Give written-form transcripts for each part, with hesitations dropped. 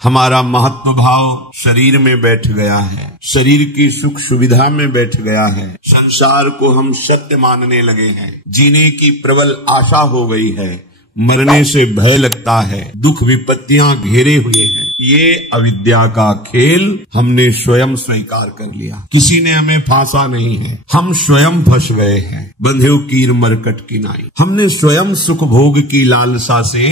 हमारा महत्व भाव शरीर में बैठ गया है, शरीर की सुख सुविधा में बैठ गया है, संसार को हम सत्य मानने लगे हैं, जीने की प्रबल आशा हो गई है, मरने से भय लगता है, दुख विपत्तियां घेरे हुए हैं। ये अविद्या का खेल हमने स्वयं स्वीकार कर लिया, किसी ने हमें फांसा नहीं है, हम स्वयं फंस गए हैं। बंधे कीर मरकट की नाई, हमने स्वयं सुख भोग की लालसा से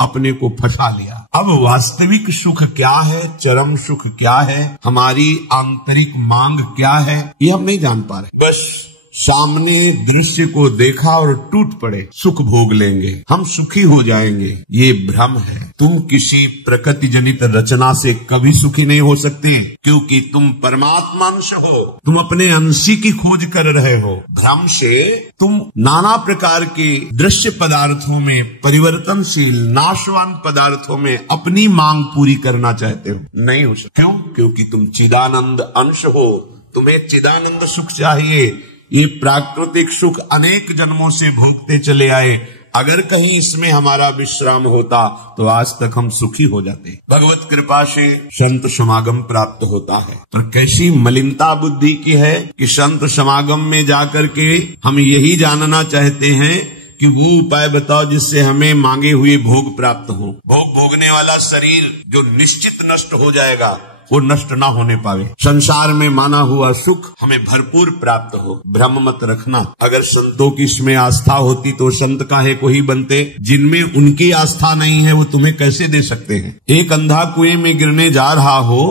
अपने को फंसा लिया। अब वास्तविक सुख क्या है, चरम सुख क्या है, हमारी आंतरिक मांग क्या है, ये हम नहीं जान पा रहे। बस सामने दृश्य को देखा और टूट पड़े, सुख भोग लेंगे, हम सुखी हो जाएंगे। ये भ्रम है। तुम किसी प्रकृति जनित रचना से कभी सुखी नहीं हो सकते, क्योंकि तुम परमात्मा अंश हो, तुम अपने अंशी की खोज कर रहे हो। भ्रम से तुम नाना प्रकार के दृश्य पदार्थों में, परिवर्तनशील नाशवान पदार्थों में अपनी मांग पूरी करना चाहते हो, नहीं हो सकते। क्यों? क्योंकि तुम चिदानंद अंश हो, तुम्हें चिदानंद सुख चाहिए। ये प्राकृतिक सुख अनेक जन्मों से भोगते चले आए, अगर कहीं इसमें हमारा विश्राम होता तो आज तक हम सुखी हो जाते। भगवत कृपा से संत समागम प्राप्त होता है, पर कैसी मलिनता बुद्धि की है कि संत समागम में जाकर के हम यही जानना चाहते हैं कि वो उपाय बताओ जिससे हमें मांगे हुए भोग प्राप्त हो। भोग भोगने वाला शरीर जो निश्चित नष्ट हो जाएगा, वो नष्ट ना होने पावे। संसार में माना हुआ सुख हमें भरपूर प्राप्त हो। भ्रम मत रखना। अगर संतों की इसमें आस्था होती तो संत काहे को ही बनते। जिनमें उनकी आस्था नहीं है वो तुम्हें कैसे दे सकते हैं। एक अंधा कुएं में गिरने जा रहा हो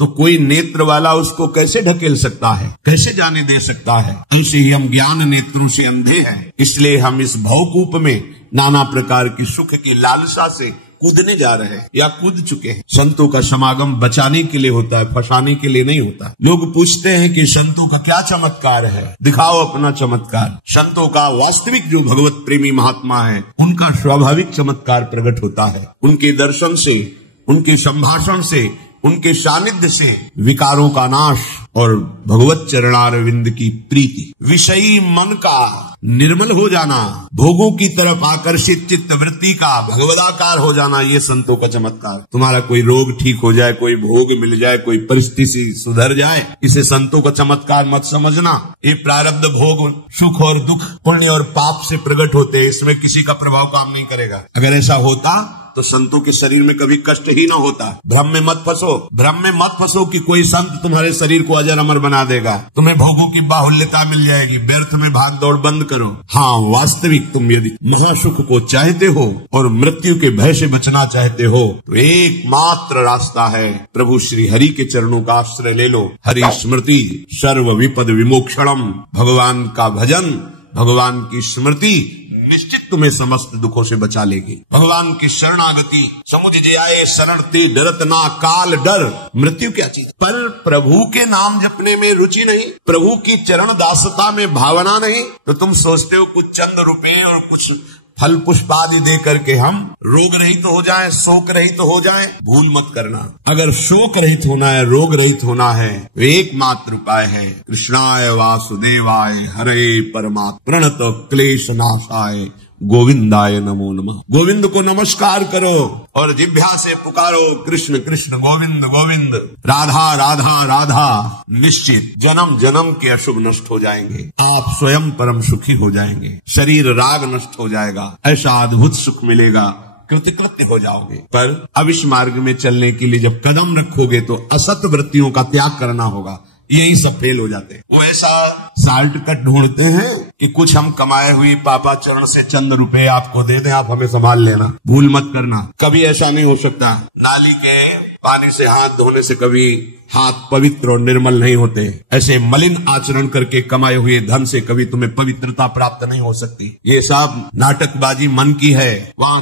तो कोई नेत्र वाला उसको कैसे ढकेल सकता है, कैसे जाने दे सकता है। ऐसे ही हम ज्ञान नेत्रों से अंधे हैं, इसलिए हम इस भवकूप में नाना प्रकार की सुख की लालसा से कूदने जा रहे हैं या कूद चुके हैं। संतों का समागम बचाने के लिए होता है, फंसाने के लिए नहीं होता। लोग पूछते हैं कि संतों का क्या चमत्कार है, दिखाओ अपना चमत्कार। संतों का वास्तविक जो भगवत प्रेमी महात्मा है, उनका स्वाभाविक चमत्कार प्रकट होता है। उनके दर्शन से, उनके संभाषण से, उनके सानिध्य से विकारों का नाश और भगवत चरणारविंद की प्रीति, विषयी मन का निर्मल हो जाना, भोगों की तरफ आकर्षित चित्त वृत्ति का भगवदाकार हो जाना, ये संतों का चमत्कार। तुम्हारा कोई रोग ठीक हो जाए, कोई भोग मिल जाए, कोई परिस्थिति सुधर जाए, इसे संतों का चमत्कार मत समझना। ये प्रारब्ध भोग सुख और दुख, पुण्य और पाप से प्रकट होते हैं, इसमें किसी का प्रभाव काम नहीं करेगा। अगर ऐसा होता तो संतों के शरीर में कभी कष्ट ही ना होता। भ्रम में मत फंसो, भ्रम में मत फंसो कि कोई संत तुम्हारे शरीर को अजर अमर बना देगा, तुम्हें भोगों की बाहुल्यता मिल जाएगी, व्यर्थ में भाग दौड़ बंद करो। हाँ, वास्तविक तुम यदि महासुख को चाहते हो और मृत्यु के भय से बचना चाहते हो तो एकमात्र रास्ता है प्रभु श्री हरि के चरणों का आश्रय ले लो। हरि स्मृति सर्व विपद विमोक्षणम, भगवान का भजन, भगवान की स्मृति निश्चित तुम्हें समस्त दुखों से बचा लेगी। भगवान की शरणागति, समुझ जाए शरण ते डरत ना काल डर। मृत्यु क्या चीज, पर प्रभु के नाम जपने में रुचि नहीं, प्रभु की चरण दासता में भावना नहीं, तो तुम सोचते हो कुछ चंद रुपए और कुछ फल पुष्प आदि दे करके हम रोग रहित हो जाएं, शोक रहित हो जाएं। भूल मत करना, अगर शोक रहित होना है, रोग रहित होना है, तो एकमात्र उपाय है कृष्णाय वासुदेवाय हरे परमात्मा प्रणत क्लेश नाशाय गोविंदाय नमो नमः। गोविंद को नमस्कार करो और जिह्वा से पुकारो कृष्ण कृष्ण गोविंद गोविंद, राधा राधा राधा। निश्चित जन्म जन्म के अशुभ नष्ट हो जाएंगे, आप स्वयं परम सुखी हो जाएंगे, शरीर राग नष्ट हो जाएगा, ऐसा अद्भुत सुख मिलेगा, कृतकृत्य हो जाओगे। पर अब इस मार्ग में चलने के लिए जब कदम रखोगे तो असत वृत्तियों का त्याग करना होगा। यही सब फेल हो जाते हैं। वो ऐसा साल्ट कट ढूंढते हैं कि कुछ हम कमाए हुए पापा चरण से चंद रुपए आपको दे दें, आप हमें संभाल लेना। भूल मत करना, कभी ऐसा नहीं हो सकता। नाली के पानी से हाथ धोने से कभी हाथ पवित्र और निर्मल नहीं होते। ऐसे मलिन आचरण करके कमाए हुए धन से कभी तुम्हें पवित्रता प्राप्त नहीं हो सकती। ये सब नाटकबाजी मन की है। वहाँ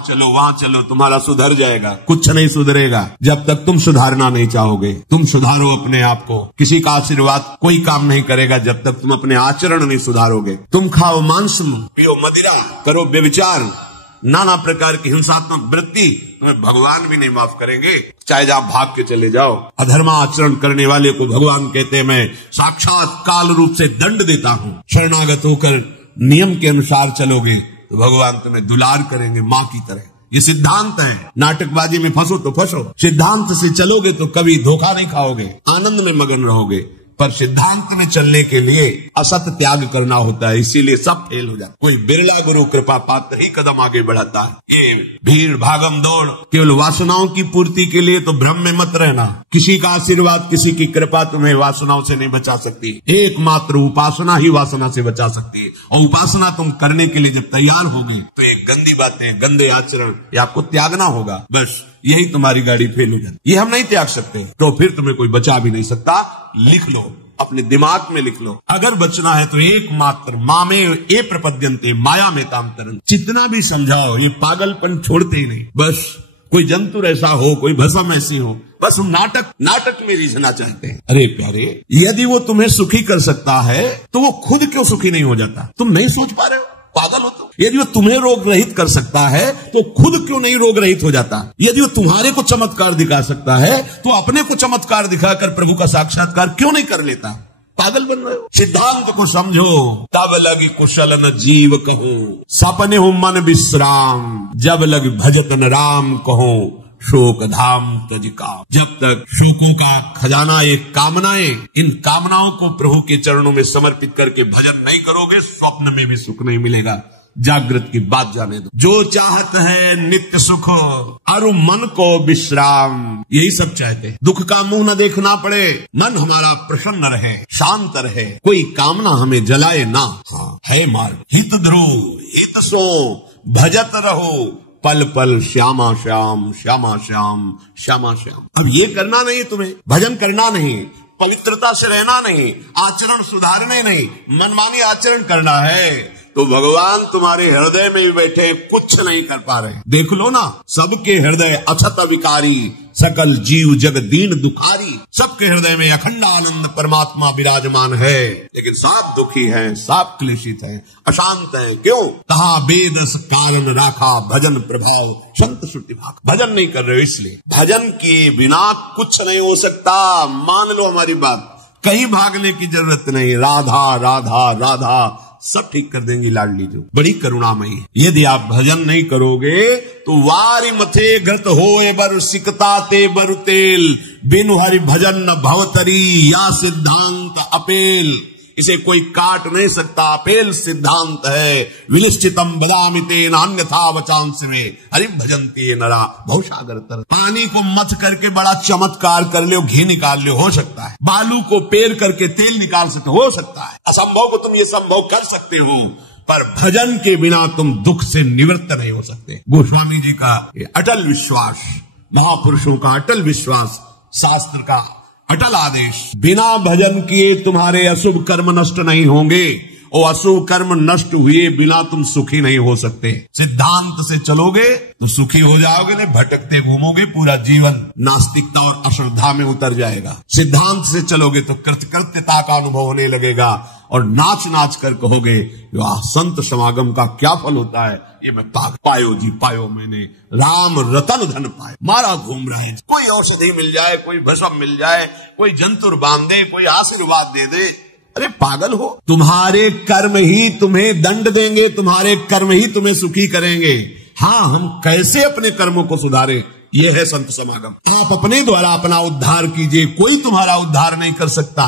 चलो तुम्हारा सुधर जाएगा, कुछ नहीं सुधरेगा जब तक तुम सुधारना नहीं चाहोगे। तुम सुधारो अपने आप को, किसी का आशीर्वाद कोई काम नहीं करेगा जब तक तुम अपने आचरण नहीं सुधारोगे। तुम खाओ मांस, पियो मदिरा, करो व्यभिचार, नाना प्रकार की हिंसात्मक वृत्ति, तुम्हें भगवान भी नहीं माफ करेंगे, चाहे आप भाग के चले जाओ। अधर्म आचरण करने वाले को भगवान कहते हैं मैं साक्षात काल रूप से दंड देता हूँ। शरणागत होकर नियम के अनुसार चलोगे तो भगवान तुम्हें दुलार करेंगे माँ की तरह। ये सिद्धांत है। नाटकबाजी में फंसो तो फंसो, सिद्धांत से चलोगे तो कभी धोखा नहीं खाओगे, आनंद में मगन रहोगे। पर सिद्धांत में चलने के लिए असत त्याग करना होता है, इसीलिए सब फेल हो जाता। कोई बिरला गुरु कृपा पात्र ही कदम आगे बढ़ाता है। ये भीड़ भागम दौड़ केवल वासनाओं की पूर्ति के लिए तो भ्रम में मत रहना। किसी का आशीर्वाद, किसी की कृपा तुम्हें वासनाओं से नहीं बचा सकती। एकमात्र उपासना ही वासना से बचा सकती है। और उपासना तुम करने के लिए जब तैयार होगे तो ये गंदी बातें, गंदे आचरण ये आपको त्यागना होगा। बस यही तुम्हारी गाड़ी फेल हो जाती। ये हम नहीं त्याग सकते तो फिर तुम्हें कोई बचा भी नहीं सकता। लिख लो, अपने दिमाग में लिख लो, अगर बचना है तो एकमात्र मामे ए प्रपद्यन्ते माया में काम करन। जितना भी समझाओ ये पागलपन छोड़ते ही नहीं। बस कोई जंतुर ऐसा हो, कोई भस्म ऐसी हो, बस हम नाटक में रीझना चाहते हैं। अरे प्यारे, यदि वो तुम्हें सुखी कर सकता है तो वो खुद क्यों सुखी नहीं हो जाता? तुम नहीं सोच पा रहे हो, पागल हो तुम। यदि वो तुम्हें रोग रहित कर सकता है तो खुद क्यों नहीं रोग रहित हो जाता? यदि वो तुम्हारे को चमत्कार दिखा सकता है तो अपने को चमत्कार दिखाकर प्रभु का साक्षात्कार क्यों नहीं कर लेता? पागल बन रहे हो। सिद्धांत को समझो। तब लगी कुशल न जीव कहो, सपने हो मन विश्राम, जब लगी भजत न राम कहो, शोक धाम तजिका। जब तक शोकों का खजाना ये कामनाएं, इन कामनाओं को प्रभु के चरणों में समर्पित करके भजन नहीं करोगे, स्वप्न में भी सुख नहीं मिलेगा। जागृत की बात जाने दो। जो चाहत है नित्य सुख, अरु मन को विश्राम, यही सब चाहते हैं। दुख का मुंह न देखना पड़े, मन हमारा प्रसन्न रहे, शांत रहे, कोई कामना हमें जलाए ना। हाँ है मार्ग, हित ध्रुव हित सो, भजत रहो पल पल श्यामा श्याम, श्यामा श्याम, श्यामा श्याम। अब ये करना नहीं, तुम्हें भजन करना नहीं, पवित्रता से रहना नहीं, आचरण सुधारने नहीं, मनमानी आचरण करना है तो भगवान तुम्हारे हृदय में भी बैठे कुछ नहीं कर पा रहे। देख लो ना, सबके हृदय अछत विकारी, सकल जीव जग दीन दुखारी। सबके हृदय में अखंड आनंद परमात्मा विराजमान है, लेकिन सब दुखी हैं, सब क्लेशित हैं, अशांत हैं। क्यों? कहा बेदस कारण राखा भजन प्रभाव संत श्रुति भाग। भजन नहीं कर रहे हो इसलिए। भजन किए बिना कुछ नहीं हो सकता। मान लो हमारी बात, कहीं भागने की जरूरत नहीं। राधा राधा राधा सब ठीक कर देंगी लाडली जो, बड़ी करुणामयी है। यदि आप भजन नहीं करोगे तो वारी मथे घृत होए बर सिकता ते बर तेल, बिनु हरि भजन न भवतरी या सिद्धांत अपेल। इसे कोई काट नहीं सकता, अपेल सिद्धांत है। विनिश्चितम बदामि तेन अन्यथा वचांस में, हरि भजन्ति नरा भवसागर तर। पानी को मथ करके बड़ा चमत्कार कर ले, घी निकाल ले, हो सकता है। बालू को पेर करके तेल निकाल सकते, हो सकता है। असंभव को तुम ये संभव कर सकते हो, पर भजन के बिना तुम दुख से निवृत्त नहीं हो सकते। गोस्वामी जी का ये अटल विश्वास, महापुरुषों का अटल विश्वास, शास्त्र का अटल आदेश, बिना भजन किए तुम्हारे अशुभ कर्म नष्ट नहीं होंगे, और अशुभ कर्म नष्ट हुए बिना तुम सुखी नहीं हो सकते। सिद्धांत से चलोगे तो सुखी हो जाओगे, नहीं भटकते घूमोगे, पूरा जीवन नास्तिकता और अश्रद्धा में उतर जाएगा। सिद्धांत से चलोगे तो कृतकृत्यता का अनुभव होने लगेगा, और नाच नाच कर कहोगे वाह संत समागम का क्या फल होता है, ये मैं पायो जी पायो, मैंने राम रतन धन पाए। मारा घूम रहे हैं, कोई औषधि मिल जाए, कोई भस्म मिल जाए, कोई जंतुर बांध दे, कोई आशीर्वाद दे दे। अरे पागल हो, तुम्हारे कर्म ही तुम्हें दंड देंगे, तुम्हारे कर्म ही तुम्हें सुखी करेंगे। हाँ, हम कैसे अपने कर्मों को सुधारें, ये है संत समागम। आप अपने द्वारा अपना उद्धार कीजिए, कोई तुम्हारा उद्धार नहीं कर सकता।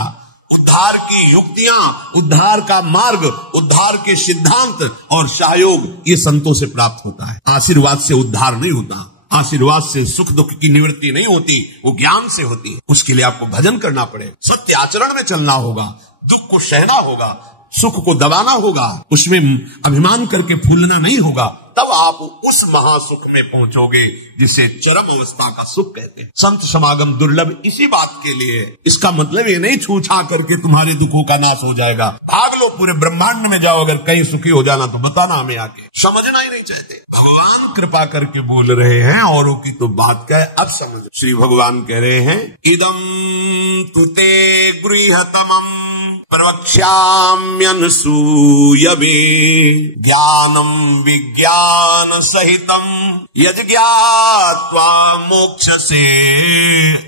उद्धार की युक्तियां, उद्धार का मार्ग, उद्धार के सिद्धांत और सहयोग ये संतों से प्राप्त होता है। आशीर्वाद से उद्धार नहीं होता, आशीर्वाद से सुख दुख की निवृत्ति नहीं होती, वो ज्ञान से होती है। उसके लिए आपको भजन करना पड़े, सत्य आचरण में चलना होगा, दुख को सहना होगा, सुख को दबाना होगा, उसमें अभिमान करके फूलना नहीं होगा। तब आप उस महासुख में पहुंचोगे जिसे चरम अवस्था का सुख कहते हैं। संत समागम दुर्लभ इसी बात के लिए। इसका मतलब ये नहीं छू छा करके तुम्हारे दुखों का नाश हो जाएगा। भाग लो, पूरे ब्रह्मांड में जाओ, अगर कहीं सुखी हो जाना तो बताना हमें आके। समझना ही नहीं चाहते। भगवान कृपा करके बोल रहे हैं, औरों की तो बात क्या है, अब समझ। श्री भगवान कह रहे हैं, इदम तुते गृहतमम प्रवक्ष्याम्यनसूयवे ज्ञानम विज्ञान सहितम यज्ञात्वा मोक्षसे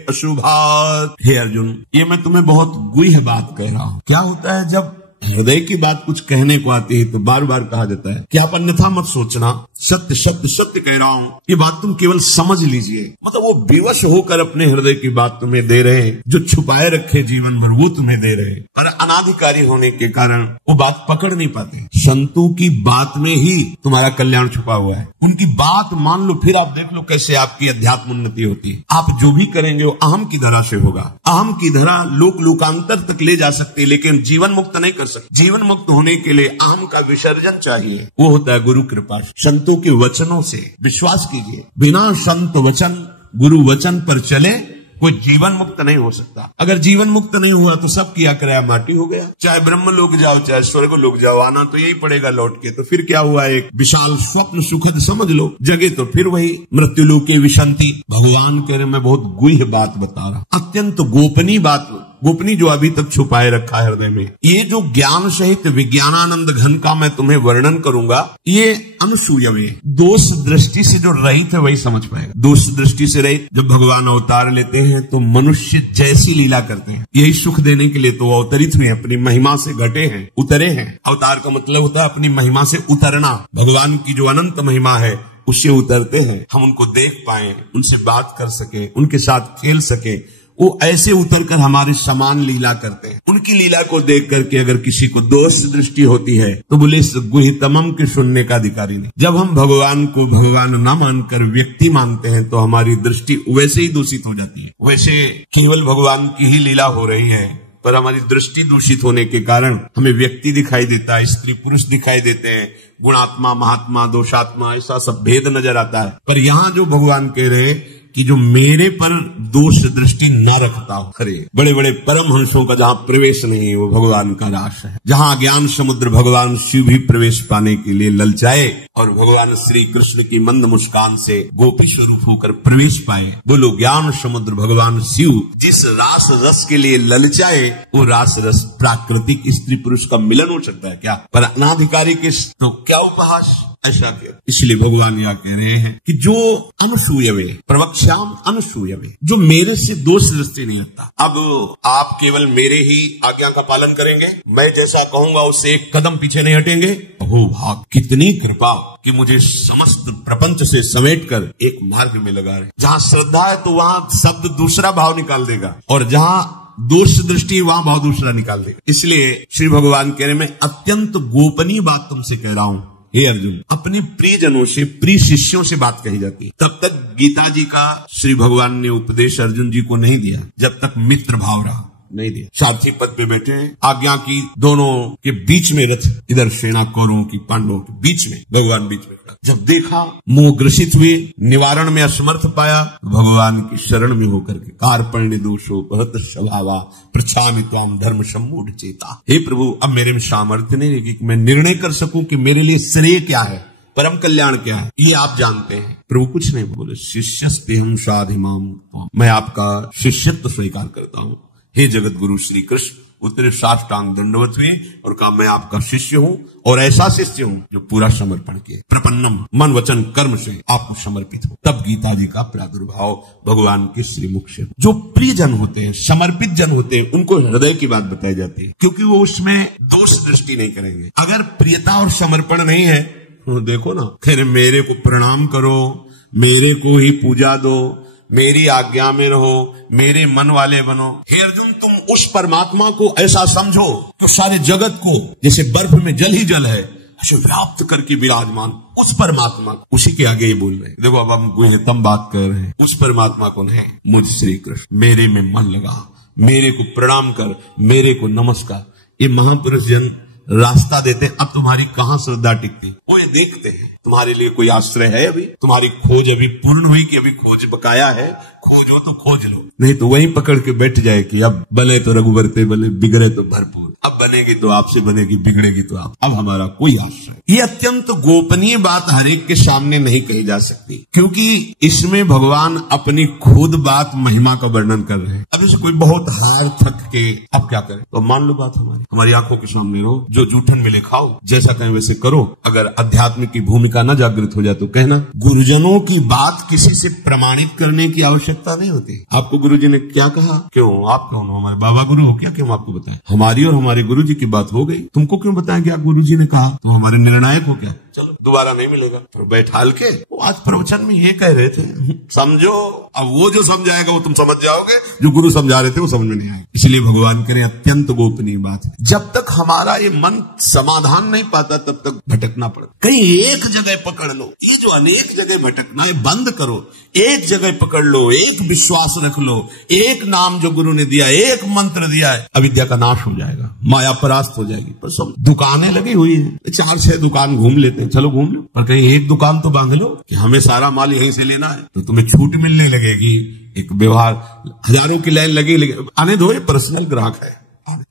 अशुभात्। हे अर्जुन, ये मैं तुम्हें बहुत गुह्य बात कह रहा हूं। क्या होता है जब हृदय की बात कुछ कहने को आती है तो बार बार कहा जाता है कि आप अन्यथा मत सोचना, सत्य सत्य सत्य कह रहा हूं, ये बात तुम केवल समझ लीजिए। मतलब वो विवश होकर अपने हृदय की बात तुम्हें दे रहे हैं, जो छुपाए रखे जीवन भर वो तुम्हें दे रहे हैं, पर अनाधिकारी होने के कारण वो बात पकड़ नहीं पाते। संतों की बात में ही तुम्हारा कल्याण छुपा हुआ है, उनकी बात मान लो, फिर आप देख लो कैसे आपकी अध्यात्म उन्नति होती है। आप जो भी करेंगे वो अहम की धरा से होगा। अहम की धरा लोकांतर तक ले जा सकती है, लेकिन जीवन मुक्त नहीं कर सकती। जीवन मुक्त होने के लिए अहम का विसर्जन चाहिए, वो होता है गुरु कृपा। संतों के वचनों से विश्वास कीजिए, बिना संत वचन गुरु वचन पर चले कोई जीवन मुक्त नहीं हो सकता। अगर जीवन मुक्त नहीं हुआ तो सब किया कराया माटी हो गया। चाहे ब्रह्म लोक जाओ चाहे स्वर्ग लोक जाओ, आना तो यही पड़ेगा लौट के। तो फिर क्या हुआ, एक विशाल स्वप्न सुखद समझ लो, जगे तो फिर वही मृत्यु लोके विशंति। भगवान कह रहे मैं बहुत गुह्य बात बता रहा, अत्यंत गोपनीय बात, गोपनीय जो अभी तक छुपाए रखा है हृदय में। ये जो ज्ञान सहित विज्ञानानंद घन का मैं तुम्हें वर्णन करूंगा, ये अनसूयवे दोष दृष्टि से जो रहित है वही समझ पाएगा। दोष दृष्टि से रहित जब भगवान अवतार लेते हैं तो मनुष्य जैसी लीला करते हैं, यही सुख देने के लिए तो अवतरित हुए, अपनी महिमा से घटे हैं, उतरे हैं। अवतार का मतलब होता है अपनी महिमा से उतरना। भगवान की जो अनंत महिमा है उससे उतरते हैं, हम उनको देख पाए, उनसे बात कर सके, उनके साथ खेल सके। वो ऐसे उतरकर हमारे समान लीला करते हैं। उनकी लीला को देख करके अगर किसी को दोष दृष्टि होती है तो बोले इस गुहितमम के सुनने का अधिकारी नहीं। जब हम भगवान को भगवान न मानकर व्यक्ति मानते हैं तो हमारी दृष्टि वैसे ही दूषित हो जाती है। वैसे केवल भगवान की ही लीला हो रही है, पर हमारी दृष्टि दूषित होने के कारण हमें व्यक्ति दिखाई देता है, स्त्री पुरुष दिखाई देते हैं, गुणात्मा महात्मा दोषात्मा ऐसा सब भेद नजर आता है। पर यहाँ जो भगवान कह रहे कि जो मेरे पर दोष दृष्टि न रखता हो, अरे बड़े बड़े परमहंसों का जहाँ प्रवेश नहीं है वो भगवान का रास है। जहाँ ज्ञान समुद्र भगवान शिव भी प्रवेश पाने के लिए ललचाए और भगवान श्री कृष्ण की मंद मुस्कान से गोपी स्वरूप होकर प्रवेश पाए, बोलो ज्ञान समुद्र भगवान शिव जिस रास रस के लिए ललचाए वो रास रस प्राकृतिक स्त्री पुरुष का मिलन हो सकता है क्या? पर अनाधिकारी के तो क्या उपहास, ऐसा क्यों? इसलिए भगवान यहाँ कह रहे हैं कि जो अनसूयवे प्रवक्ष्याम अनसूयवे, जो मेरे से दोष दृष्टि नहीं आता। अब आप केवल मेरे ही आज्ञा का पालन करेंगे, मैं जैसा कहूंगा उससे एक कदम पीछे नहीं हटेंगे। हो भाग, कितनी कृपा कि मुझे समस्त प्रपंच से समेटकर एक मार्ग में लगा रहे। जहाँ श्रद्धा है तो वहाँ शब्द दूसरा भाव निकाल देगा, और जहाँ दोष दृष्टि वहां भाव दूसरा निकाल देगा। इसलिए श्री भगवान कह रहे मैं अत्यंत गोपनीय बात तुमसे कह रहा हूं। हे अर्जुन, अपने प्रियजनों से, प्रिय शिष्यों से बात कही जाती है। तब तक गीता जी का श्री भगवान ने उपदेश अर्जुन जी को नहीं दिया जब तक मित्र भाव रहा, नहीं दिया। सारथी पद पे बैठे हैं, आज्ञा की दोनों के बीच में रथ, इधर सेना कौरवों की पांडवों के बीच में, भगवान बीच में। जब देखा मोह ग्रसित हुए, निवारण में असमर्थ पाया, भगवान की शरण में होकर के कार्पण्य दोषो बहुत स्वभावा प्रछामि त्वाम धर्म सम्मूढ़ चेता। हे प्रभु, अब मेरे में सामर्थ्य नहीं रहेगी कि मैं निर्णय कर सकूं कि मेरे लिए श्रेय क्या है, परम कल्याण क्या है, ये आप जानते हैं। प्रभु कुछ नहीं बोले, शिष्यस्तेहं साधिमाम, मैं आपका शिष्यत्व स्वीकार करता हूँ। हे जगत गुरु श्री कृष्ण उतरे साष्टांग दंडवत हुए और कहा मैं आपका शिष्य हूँ, और ऐसा शिष्य हूँ जो पूरा समर्पण किए, प्रपन्नम मन वचन कर्म से आपको समर्पित हो। तब गीता जी का प्रादुर्भाव भगवान के श्रीमुख से। जो प्रिय जन होते हैं, समर्पित जन होते हैं, उनको हृदय की बात बताई जाती है, क्योंकि वो उसमें दोष दृष्टि नहीं करेंगे। अगर प्रियता और समर्पण नहीं है तो देखो ना, खैर मेरे को प्रणाम करो, मेरे को ही पूजा दो, मेरी आज्ञा में रहो, मेरे मन वाले बनो। हे अर्जुन, तुम उस परमात्मा को ऐसा समझो तो सारे जगत को जैसे बर्फ में जल ही जल है ऐसे व्याप्त करके विराजमान उस परमात्मा, उसी के आगे ये बोल रहे हैं। देखो अब हम गुह्यतम बात कर रहे हैं, उस परमात्मा को नहीं, मुझ श्री कृष्ण, मेरे में मन लगा, मेरे को प्रणाम कर, मेरे को नमस्कार। ये महापुरुष जन रास्ता देते हैं। अब तुम्हारी कहाँ श्रद्धा टिकती, वो ये देखते हैं तुम्हारे लिए कोई आश्रय है, अभी तुम्हारी खोज अभी पूर्ण हुई कि अभी खोज बकाया है, खोजो तो खोज लो, नहीं तो वहीं पकड़ के बैठ जाए कि अब बने तो रघुबर ते बने, बिगड़े तो भरपूर, अब बनेगी तो आपसे बनेगी, बिगड़ेगी तो आप, अब हमारा कोई आश्रय। ये अत्यंत गोपनीय बात हर एक के सामने नहीं कही जा सकती, क्योंकि इसमें भगवान अपनी खुद बात महिमा का वर्णन कर रहे हैं। अब इसे कोई बहुत हार थक के अब क्या करे, तो मान लो बात हमारी आंखों के सामने रहो, जो जूठन मिले खाओ, जैसा कहें वैसे करो। अगर अध्यात्म की भूमिका न जागृत हो जाए तो कहना। गुरुजनों की बात किसी से प्रमाणित करने की आवश्यकता नहीं होती। आपको गुरुजी ने क्या कहा, क्यों, आप कौन हो, हमारे बाबा गुरु हो क्या, क्यों आपको बताएं। हमारी और हमारे गुरु गुरु जी की बात हो गई, तुमको क्यों बताया क्या गुरु जी ने कहा, तो हमारे निर्णायक हो क्या, चलो दोबारा नहीं मिलेगा। फिर बैठाल के वो आज प्रवचन में ये कह रहे थे, समझो। अब वो जो समझाएगा वो तुम समझ जाओगे, जो गुरु समझा रहे थे वो समझ में नहीं आएगा। इसलिए भगवान करें अत्यंत गोपनीय बात है, जब तक हमारा ये मन समाधान नहीं पाता तब तक भटकना पड़ता। कहीं एक जगह पकड़ लो, ये जो अनेक जगह भटकना है बंद करो, एक जगह पकड़ लो, एक विश्वास रख लो, एक नाम जो गुरु ने दिया, एक मंत्र दिया है, अविद्या का नाश हो जाएगा, माया परास्त हो जाएगी। पर सब दुकानें लगी हुई है, 4-6 दुकान घूम लेते हैं, चलो घूम लो, पर कहीं एक दुकान तो बांध लो कि हमें सारा माल यहीं से लेना है, तो तुम्हें छूट मिलने लगेगी। एक व्यवहार, हजारों की लाइन लगी आने दो, ये पर्सनल ग्राहक है।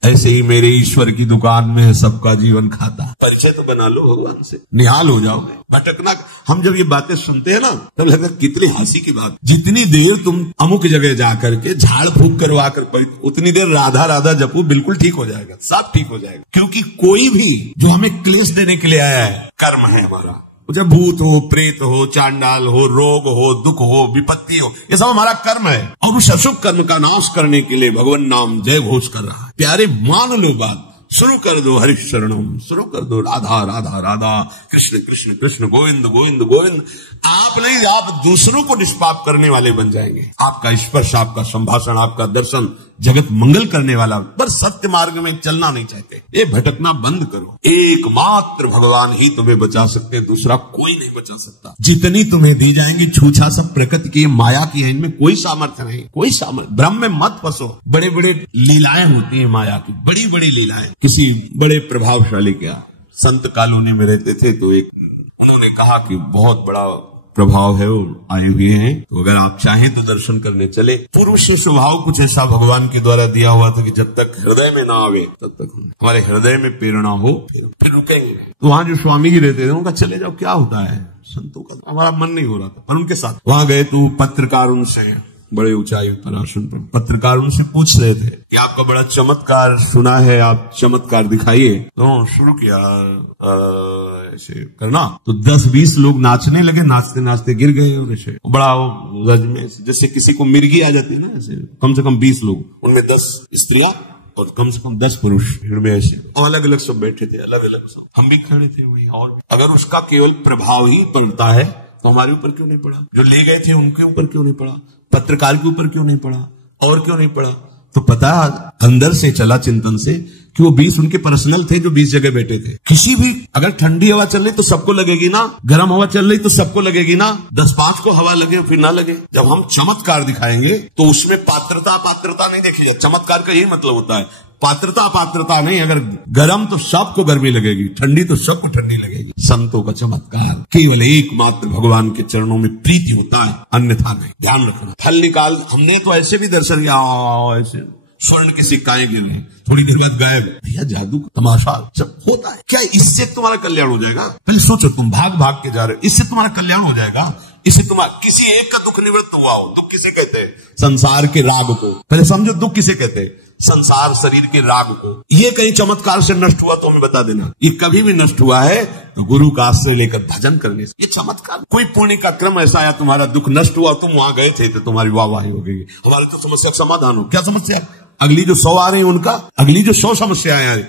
ऐसे ही मेरे ईश्वर की दुकान में है सबका जीवन खाता, परिचय तो बना लो भगवान से, निहाल हो जाओगे। भटकना, हम जब ये बातें सुनते हैं ना तब लगता है कितनी हंसी की बात। जितनी देर तुम अमुक जगह जाकर के झाड़ फूक करवा कर उतनी देर राधा राधा जपो, बिल्कुल ठीक हो जाएगा, सब ठीक हो जाएगा। क्योंकि कोई भी जो हमें क्लेश देने के लिए आया है, कर्म है हमारा, चाहे भूत हो, प्रेत हो, चांडाल हो, रोग हो, दुख हो, विपत्ति हो, ये सब हमारा कर्म है। और उस अशुभ कर्म का नाश करने के लिए भगवान नाम जय घोष कर रहा है। प्यारे मान लो बात, शुरू कर दो हरि शरणम, शुरू कर दो राधा राधा राधा, कृष्ण कृष्ण कृष्ण, गोविंद गोविंद गोविंद। आप नहीं, आप दूसरों को निष्पाप करने वाले बन जाएंगे। आपका स्पर्श, आपका संभाषण, आपका दर्शन जगत मंगल करने वाला। पर सत्य मार्ग में चलना नहीं चाहते, ये भटकना बंद करो। एकमात्र भगवान ही तुम्हें बचा सकते हैं, दूसरा कोई नहीं बचा सकता। जितनी तुम्हें दी जाएंगी छूछा सब प्रकृति की, माया की है, इनमें कोई सामर्थ्य नहीं, कोई सामर्थ्य। भ्रम में मत फंसो। बड़े बड़े लीलाएं होती हैं माया की, बड़ी बड़ी लीलाएं। किसी बड़े प्रभावशाली क्या संत कॉलोनी में रहते थे, तो एक उन्होंने कहा कि बहुत बड़ा प्रभाव है, वो आए हुए हैं, तो अगर आप चाहें तो दर्शन करने चले। पूर्व से स्वभाव कुछ ऐसा भगवान के द्वारा दिया हुआ था कि जब तक हृदय में ना आवे तब तक हमारे हृदय में प्रेरणा हो फिर रुकेंगे। तो वहां जो स्वामी जी रहते थे उनका चले जाओ, क्या होता है संतों का, हमारा मन नहीं हो रहा था। पर उनके साथ वहां गए तो पत्रकार उनसे, बड़े ऊंचाई पर आसन पर पत्रकार उनसे पूछ रहे थे कि आपका बड़ा चमत्कार सुना है, आप चमत्कार दिखाइए। तो शुरू किया ऐसे करना, तो 10-20 लोग नाचने लगे, नाचते नाचते गिर गए। और ऐसे बड़ा रज में जैसे किसी को मिर्गी आ जाती है ना, ऐसे कम से कम 20 लोग, उनमें 10 स्त्रियां और कम से कम 10 पुरुष भीड़ में ऐसे अलग अलग सब बैठे थे, अलग अलग सब, हम भी खड़े थे वही। और अगर उसका केवल प्रभाव ही पड़ता है तो हमारे ऊपर क्यों नहीं पड़ा? जो ले गए थे उनके ऊपर क्यों नहीं पड़ा? पत्रकार के ऊपर क्यों नहीं पड़ा? और क्यों नहीं पड़ा? तो पता अंदर से चला चिंतन से कि वो 20 उनके पर्सनल थे जो 20 जगह बैठे थे। किसी भी अगर ठंडी हवा चल रही तो सबको लगेगी ना, गर्म हवा चल रही तो सबको लगेगी ना, 10-5 को हवा लगे फिर ना लगे। जब हम चमत्कार दिखाएंगे तो उसमें पात्रता नहीं देखी जाए। चमत्कार का यही मतलब होता है, पात्रता नहीं। अगर गर्म तो सबको गर्मी लगेगी, ठंडी तो सबको ठंडी लगेगी। संतों का चमत्कार केवल एकमात्र भगवान के चरणों में प्रीति होता है, अन्यथा नहीं। ध्यान रखना। फल निकाल, हमने तो ऐसे भी दर्शन किया, ऐसे स्वर्ण के सिक्काएं गिर रहे, थोड़ी देर बाद गायब। भैया जादू का तमाशा जब होता है, क्या इससे तुम्हारा कल्याण हो जाएगा? पहले सोचो, तुम भाग भाग के जा रहे हो, इससे तुम्हारा कल्याण हो जाएगा? इससे तुम्हारा किसी एक का दुख निवृत्त हुआ हो, दुख किसे कहते हैं? संसार के राग को। पहले समझो दुख किसे कहते हैं? संसार शरीर के राग को। ये कहीं चमत्कार से नष्ट हुआ तो हमें बता देना। ये कभी भी नष्ट हुआ है तो गुरु का आश्रय लेकर भजन करने से। ये चमत्कार, कोई पुण्य का क्रम ऐसा आया, तुम्हारा दुख नष्ट हुआ, तुम वहां गए थे तो तुम्हारी वाहवाही हो गई। हमारी तो समस्या का समाधान हो। क्या समस्या? अगली जो 100 आ रही है उनका, अगली जो 100 समस्याएं आ रही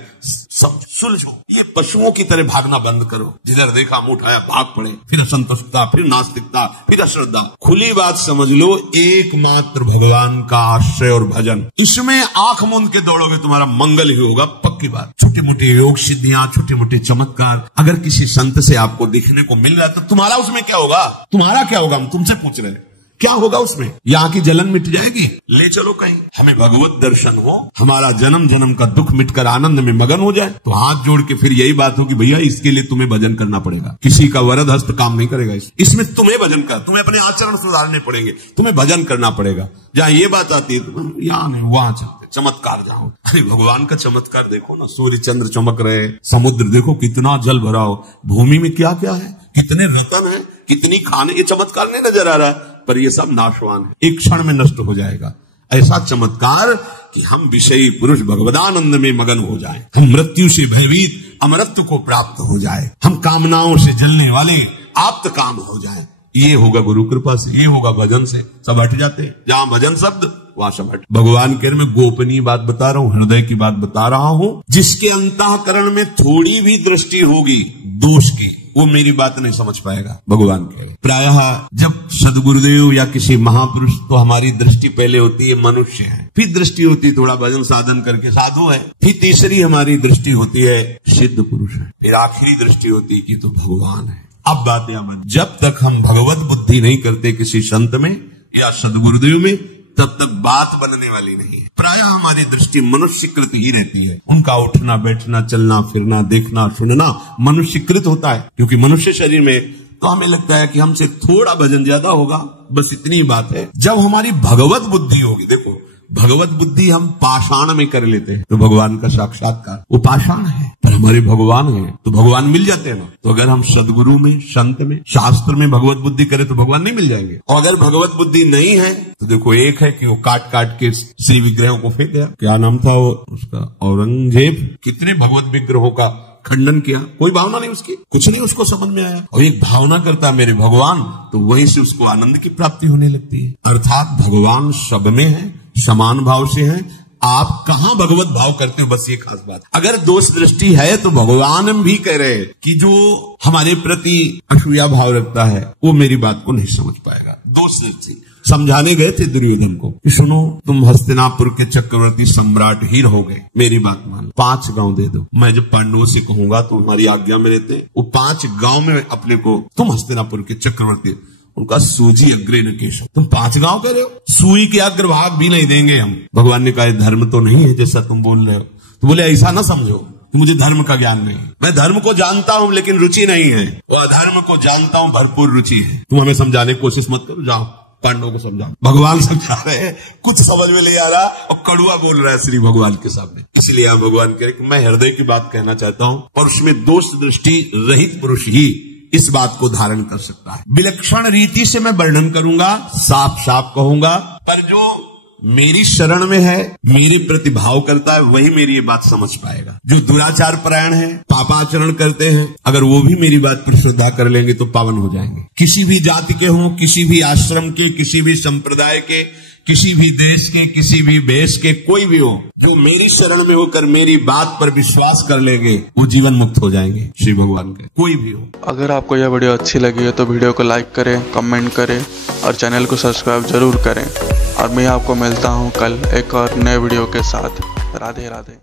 सब सुलझो। ये पशुओं की तरह भागना बंद करो, जिधर देखा मुंह उठाया भाग पड़े, फिर असंतुष्टता, फिर नास्तिकता, फिर अश्रद्धा। खुली बात समझ लो, एकमात्र भगवान का आश्रय और भजन, इसमें आंख मूंद के दौड़ोगे तुम्हारा मंगल ही होगा, पक्की बात। छोटे मोटे योग सिद्धियां, छोटे मोटे चमत्कार अगर किसी संत से आपको दिखने को मिल रहा है तो तुम्हारा उसमें क्या होगा? तुम्हारा क्या होगा? हम तुमसे पूछ रहे हैं, क्या होगा उसमें? यहाँ की जलन मिट जाएगी? ले चलो कहीं, हमें भगवत दर्शन हो, हमारा जन्म जन्म का दुख मिटकर आनंद में मगन हो जाए। तो हाथ जोड़ के फिर यही बात हो कि भैया इसके लिए तुम्हें भजन करना पड़ेगा। किसी का वरद हस्त काम नहीं करेगा। इसमें तुम्हें भजन कर, तुम्हें अपने आचरण सुधारने पड़ेंगे, तुम्हें भजन करना पड़ेगा। जहाँ ये बात आती है तो यहाँ नहीं, वहां चलते चमत्कार जाओ। अरे भगवान का चमत्कार देखो ना, सूर्य चंद्र चमक रहे, समुद्र देखो कितना जल भरा हो, भूमि में क्या क्या है, कितने रतन है, कितनी खाने, ये चमत्कार नहीं नजर आ रहा है, पर ये सब नाशवान है, एक क्षण में नष्ट हो जाएगा। ऐसा चमत्कार कि हम विषयी पुरुष भगवदानंद में मगन हो जाएं, हम मृत्यु से भयभीत अमरत्व को प्राप्त हो जाए, हम कामनाओं से जलने वाले आप्त काम हो जाए। ये होगा गुरु कृपा से, ये होगा भजन से। सब हट जाते हैं। जहां भजन शब्द वो आशा भट। भगवान कह रहे मैं गोपनीय बात बता रहा हूं, हृदय की बात बता रहा हूं। जिसके अंतःकरण में थोड़ी भी दृष्टि होगी दोष की, वो मेरी बात नहीं समझ पाएगा। भगवान कह रहे प्रायः जब सदगुरुदेव या किसी महापुरुष, तो हमारी दृष्टि पहले होती है मनुष्य है, फिर दृष्टि होती है थोड़ा भजन साधन करके साधु है, फिर तीसरी हमारी दृष्टि होती है सिद्ध पुरुष है, फिर आखिरी दृष्टि होती है कि तो भगवान है। अब बात यहां, जब तक हम भगवत बुद्धि नहीं करते किसी संत में या सदगुरुदेव में, तब तक बात बनने वाली नहीं है। प्रायः हमारी दृष्टि मनुष्यकृत ही रहती है। उनका उठना बैठना चलना फिरना देखना सुनना मनुष्यकृत होता है, क्योंकि मनुष्य शरीर में तो हमें लगता है कि हमसे थोड़ा वजन ज्यादा होगा, बस इतनी ही बात है। जब हमारी भगवत बुद्धि होगी, देखो भगवत बुद्धि हम पाषाण में कर लेते हैं तो भगवान का साक्षात्कार वो पाषाण है, पर हमारे भगवान है तो भगवान मिल जाते हैं ना। तो अगर हम सदगुरु में, संत में, शास्त्र में भगवत बुद्धि करें तो भगवान नहीं मिल जाएंगे। और अगर भगवत बुद्धि नहीं है तो देखो, एक है कि वो काट काट के श्री विग्रहों को फेंक दिया, क्या नाम था वो उसका, औरंगजेब, कितने भगवत विग्रहों का खंडन किया, कोई भावना नहीं उसकी, कुछ नहीं उसको समझ में आया। और एक भावना करता है मेरे भगवान, तो वहीं से उसको आनंद की प्राप्ति होने लगती है। अर्थात भगवान सब में है, समान भाव से है। आप कहां भगवत भाव करते हो, बस ये खास बात। अगर दोष दृष्टि है तो भगवान भी कह रहे हैं कि जो हमारे प्रति असूया भाव रखता है वो मेरी बात को नहीं समझ पाएगा। दोष दृष्टि समझाने गए थे दुर्योधन को कि सुनो, तुम हस्तिनापुर के चक्रवर्ती सम्राट ही रहोगे, मेरी बात मान, 5 गांव दे दो। मैं जब पांडवों से कहूंगा तो हमारी आज्ञा में रहते, वो 5 गांव में अपने को, तुम हस्तिनापुर के चक्रवर्ती, उनका सूजी अग्रे न केशव, तुम 5 गांव कह रहे हो, सुई के अग्रभाग भी नहीं देंगे हम। भगवान ने कहा धर्म तो नहीं है जैसा तुम बोल रहे हो। तो बोले ऐसा ना समझो, मुझे धर्म का ज्ञान नहीं, मैं धर्म को जानता हूं लेकिन रुचि नहीं है, और अधर्म को जानता हूं भरपूर रुचि है। तुम हमें समझाने की कोशिश मत करो, जाओ पांडवों को समझाओ। भगवान समझा रहे हैं, कुछ समझ में नहीं आ रहा और कड़वा बोल रहा है श्री भगवान के सामने। इसलिए आप भगवान कह रहे कि मैं हृदय की बात कहना चाहता हूं, और उसमें दोष दृष्टि रहित पुरुष ही इस बात को धारण कर सकता है। विलक्षण रीति से मैं वर्णन करूंगा, साफ साफ कहूंगा, पर जो मेरी शरण में है, मेरे प्रतिभाव करता है, वही मेरी ये बात समझ पाएगा। जो दुराचार परायण है, पापाचरण करते हैं, अगर वो भी मेरी बात पर श्रद्धा कर लेंगे तो पावन हो जाएंगे। किसी भी जाति के हों, किसी भी आश्रम के, किसी भी संप्रदाय के, किसी भी देश के, किसी भी भेष के, कोई भी हो, जो मेरी शरण में होकर मेरी बात पर विश्वास कर लेंगे वो जीवन मुक्त हो जाएंगे। श्री भगवान के कोई भी हो। अगर आपको यह वीडियो अच्छी लगी है तो वीडियो को लाइक करें, कमेंट करें और चैनल को सब्सक्राइब जरूर करें। और मैं आपको मिलता हूं कल एक और नए वीडियो के साथ। राधे राधे।